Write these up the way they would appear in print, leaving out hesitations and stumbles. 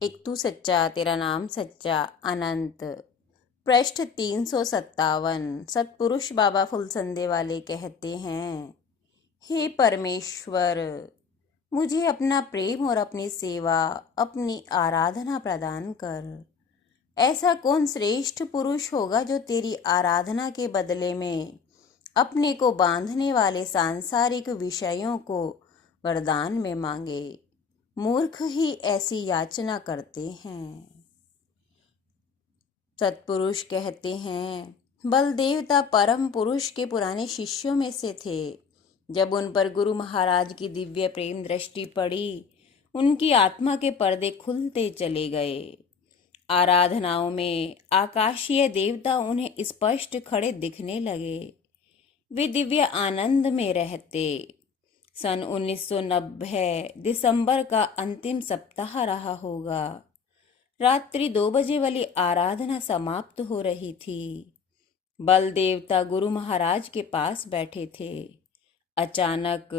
एक तू सच्चा तेरा नाम सच्चा अनंत। पृष्ठ 357। सतपुरुष बाबा फुलसंदे वाले कहते हैं, हे परमेश्वर, मुझे अपना प्रेम और अपनी सेवा, अपनी आराधना प्रदान कर। ऐसा कौन श्रेष्ठ पुरुष होगा जो तेरी आराधना के बदले में अपने को बांधने वाले सांसारिक विषयों को वरदान में मांगे। मूर्ख ही ऐसी याचना करते हैं। सतपुरुष कहते हैं, बलदेवता परम पुरुष के पुराने शिष्यों में से थे। जब उन पर गुरु महाराज की दिव्य प्रेम दृष्टि पड़ी, उनकी आत्मा के पर्दे खुलते चले गए। आराधनाओं में आकाशीय देवता उन्हें स्पष्ट खड़े दिखने लगे। वे दिव्य आनंद में रहते। सन 1990 दिसंबर का अंतिम सप्ताह रहा होगा। रात्रि 2 बजे वाली आराधना समाप्त हो रही थी। बल देवता गुरु महाराज के पास बैठे थे। अचानक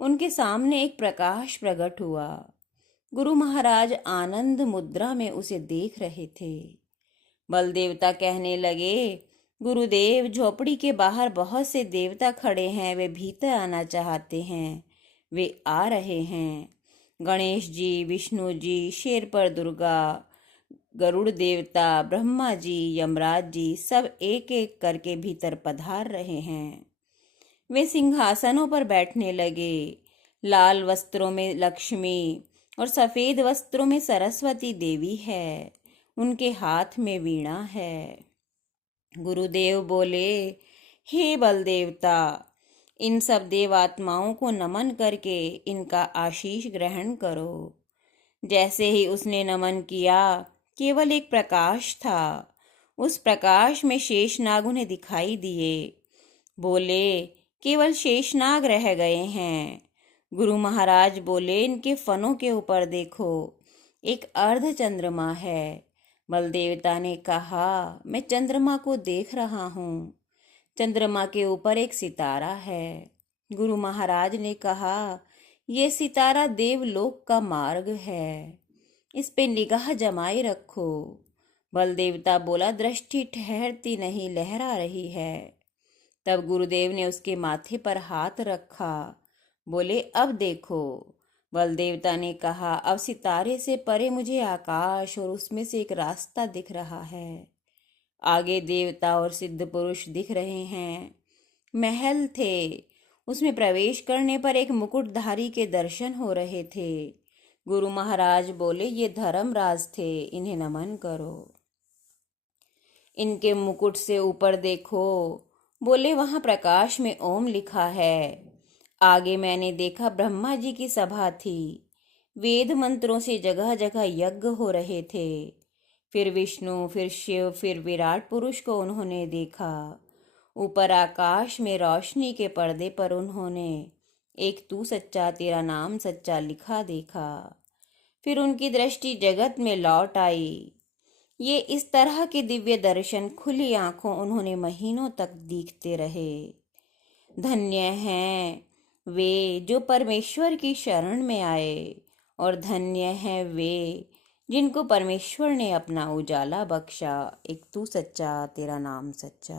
उनके सामने एक प्रकाश प्रकट हुआ। गुरु महाराज आनंद मुद्रा में उसे देख रहे थे। बल देवता कहने लगे, गुरुदेव, झोपड़ी के बाहर बहुत से देवता खड़े हैं। वे भीतर आना चाहते हैं। वे आ रहे हैं। गणेश जी, विष्णु जी, शेर पर दुर्गा, गरुड़ देवता, ब्रह्मा जी, यमराज जी सब एक एक करके भीतर पधार रहे हैं। वे सिंहासनों पर बैठने लगे। लाल वस्त्रों में लक्ष्मी और सफेद वस्त्रों में सरस्वती देवी है। उनके हाथ में वीणा है। गुरुदेव बोले, हे बल देवता, इन सब देवात्माओं को नमन करके इनका आशीष ग्रहण करो। जैसे ही उसने नमन किया, केवल एक प्रकाश था। उस प्रकाश में शेषनाग उन्हें दिखाई दिए। बोले, केवल शेषनाग रह गए हैं। गुरु महाराज बोले, इनके फनों के ऊपर देखो, एक अर्ध चंद्रमा है। बलदेवता ने कहा, मैं चंद्रमा को देख रहा हूँ। चंद्रमा के ऊपर एक सितारा है। गुरु महाराज ने कहा, यह सितारा देवलोक का मार्ग है। इस पे निगाह जमाए रखो। बलदेवता बोला, दृष्टि ठहरती नहीं, लहरा रही है। तब गुरुदेव ने उसके माथे पर हाथ रखा। बोले, अब देखो। बलदेवता ने कहा, अब सितारे से परे मुझे आकाश और उसमें से एक रास्ता दिख रहा है। आगे देवता और सिद्ध पुरुष दिख रहे हैं। महल थे। उसमें प्रवेश करने पर एक मुकुटधारी के दर्शन हो रहे थे। गुरु महाराज बोले, ये धर्मराज थे, इन्हें नमन करो। इनके मुकुट से ऊपर देखो। बोले, वहां प्रकाश में ओम लिखा है। आगे मैंने देखा ब्रह्मा जी की सभा थी। वेद मंत्रों से जगह जगह यज्ञ हो रहे थे। फिर विष्णु, फिर शिव, फिर विराट पुरुष को उन्होंने देखा। ऊपर आकाश में रोशनी के पर्दे पर उन्होंने एक तू सच्चा तेरा नाम सच्चा लिखा देखा। फिर उनकी दृष्टि जगत में लौट आई। ये इस तरह के दिव्य दर्शन खुली आंखों उन्होंने महीनों तक देखते रहे। धन्य हैं वे जो परमेश्वर की शरण में आए, और धन्य हैं वे जिनको परमेश्वर ने अपना उजाला बख्शा। एक तू सच्चा तेरा नाम सच्चा।